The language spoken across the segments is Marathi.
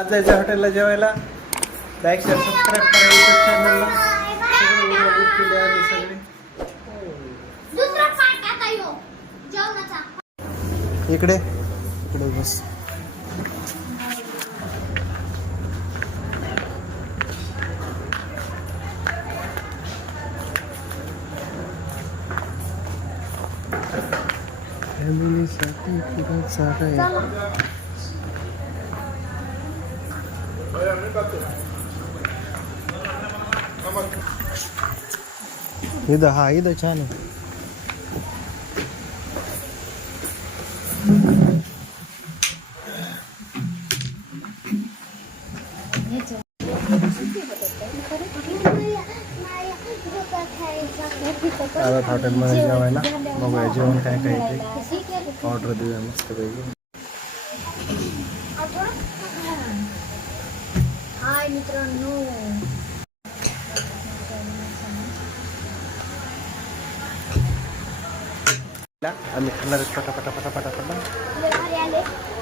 आज जायचं हॉटेलला जेवायला. लाईक शेअर सबस्क्राईब करा युट्यूब चॅनलला. इकडे इकडे बस. फॅमिलीसाठी फिरायचं आहे. इथं हा इथं छान आहे. आला हॉटेलमध्ये जेवायला. बघूया जेवण काय काय ते ऑर्डर देऊया मस्तपैकी. हाय मित्रांनो, आम्ही खाणार पटापटा पटापटा पटा.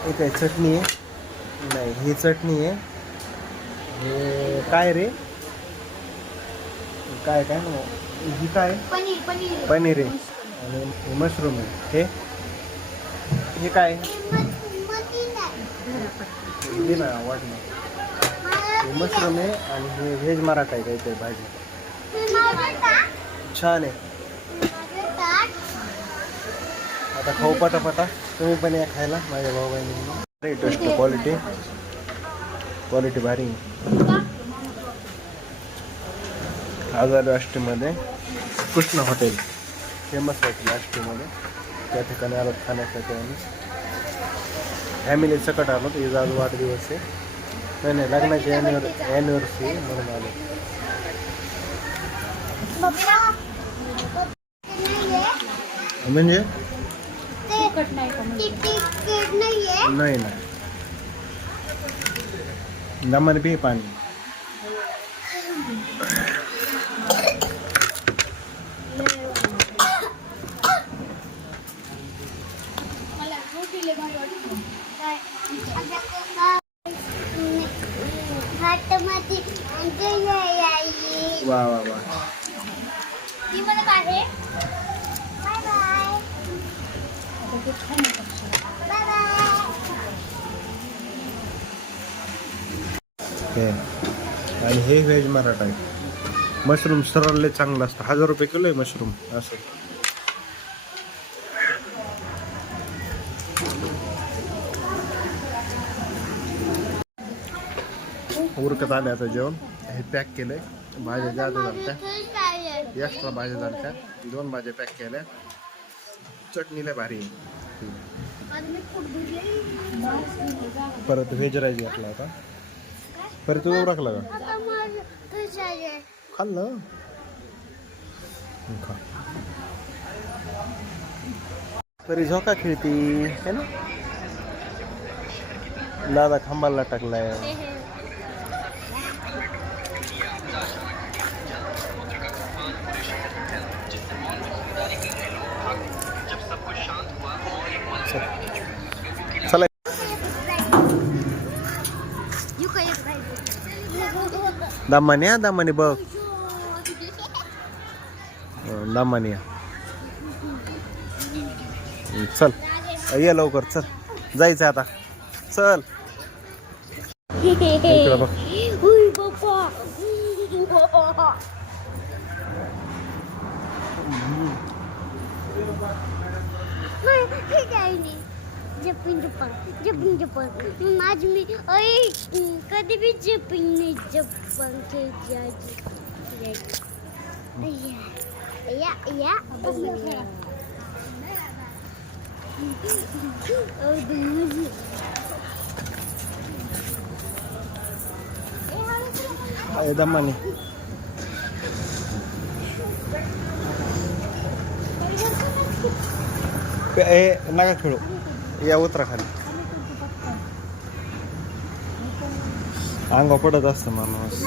एक आहे चटणी आहे. नाही ही चटणी आहे. हे काय रे काय काय ना ही काय पनीर आहे. आणि मशरूम आहे. हे काय दे ना वाटणं. हे मशरूम आहे आणि हे व्हेज मराठा आहे काहीतरी भाजी. छान आहे. आता खाऊ पटापटा. तुम्ही पण या खायला माझ्या भाऊ बहिणी. टेस्ट क्वालिटी भारी. आझाद आष्टीमध्ये कृष्ण हॉटेल फेमस हॉटेल आष्टीमध्ये. त्या ठिकाणी आलो खाण्यासाठी. आम्ही फॅमिली सकट आलो. आज वाढदिवस आहे. नाही लग्नाची ॲनिव्हर्सरी म्हणून आलो. म्हणजे नाही ना दमाने पी पाणी. वा वा वा. आणि हे व्हेज मराठा आहे. मशरूम सरळले चांगलं असतं. 1000 रुपये किलो आहे मशरूम. असं उरकत आले. आता जेवण हे पॅक केलंय. भाज्या जादा झाल्या. एक्स्ट्रा भाज्या झाल्या. 2 भाज्या पॅक केल्या. चटणीला भारी. परत व्हेज राईस घातला होता. परत तू टाकला का खाल्लं. तरी झोका खेळती है ना. दादा खांबाला टाकलाय. चला दामाने बघ. दामाने चल ये लवकर. चल जायचं आता. चल बघ. जपून माझी मी कधी बी जपून नाही. जपून दमाने नका खेळू. या उतरा खाली. अंगा पडत असतं माणूस.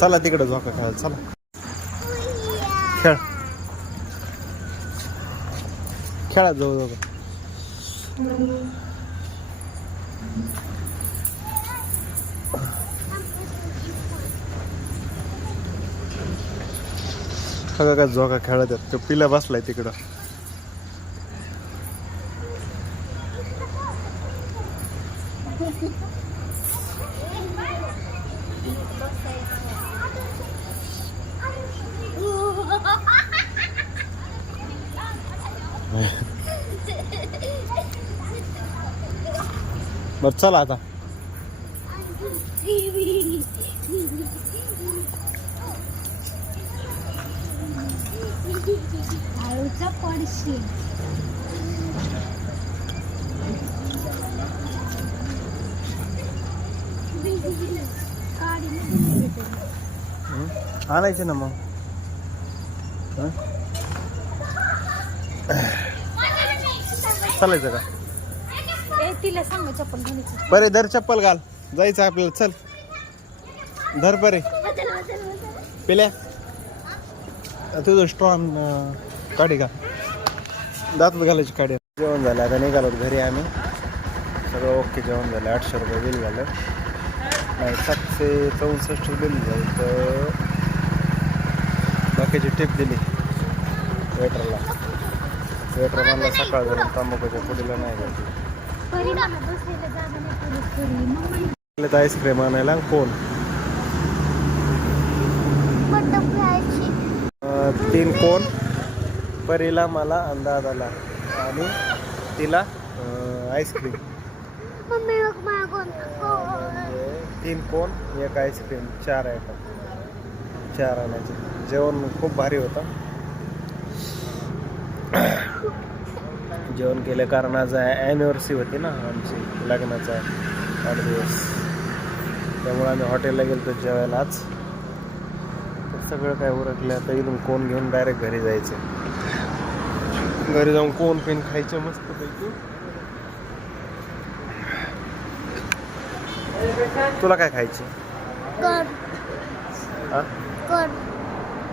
चला तिकडे झोका खेळायला. चला खेळ खेळा जाऊ जाऊ सगळं काय जोगा खेळत आहेत तो पिला बसलाय तिकडं बर चला आता आळूचा पडशी आणायचे ना मग चालायचं का तिला सांग चप्पल घालायची बरे धर चप्पल घाल जायचं आपल्याला चल धर बरे पिल्या तुझं स्ट्रॉंग काढी का दातात घालायची काढी जेवण झालं आता निघालो घरी आम्ही सगळं ओके जेवण झालं 800 रुपये बिल झालं नाही 764 बिल झालं तर बाकीची टिप दिली वेटरला वेटर म्हणला सकाळ झालं तांबाखूच्या पुढीला नाही घातली आईस्क्रीम आणायला कोण 3 कोण परीला मला अंदाज आला आणि तिला आईस्क्रीम 3 कोण 1 आईस्क्रीम 4 आयटम 4 आणायचे जेवण खूप भारी होतं जेवण केलं कारण आज ॲनिव्हर्सरी होती ना आमची लग्नाचा 8 दिवस त्यामुळे आम्ही हॉटेलला गेलो जेवायला आज तर सगळं काय उरकलं आता इथून कोण घेऊन डायरेक्ट घरी जायचं घरी जाऊन कोण पेन खायचं मस्तपैकी तुला काय खायचं कोण कोण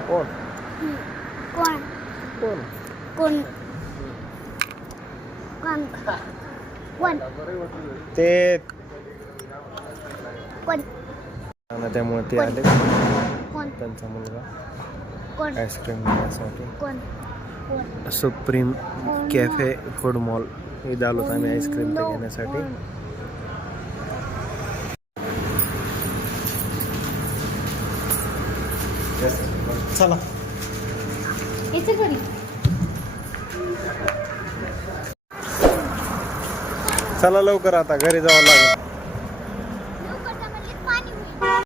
कोण कोण कोण कोण ते कोण त्यामुळे ते आले कोण त्यांचा मुलगा कोण आईस्क्रीम घेण्यासाठी कोण सुप्रीम कॅफे फूड मॉल इथं आलो आम्ही आईस्क्रीम ते घेण्यासाठी चला चला लवकर आता घरी जावं लागेल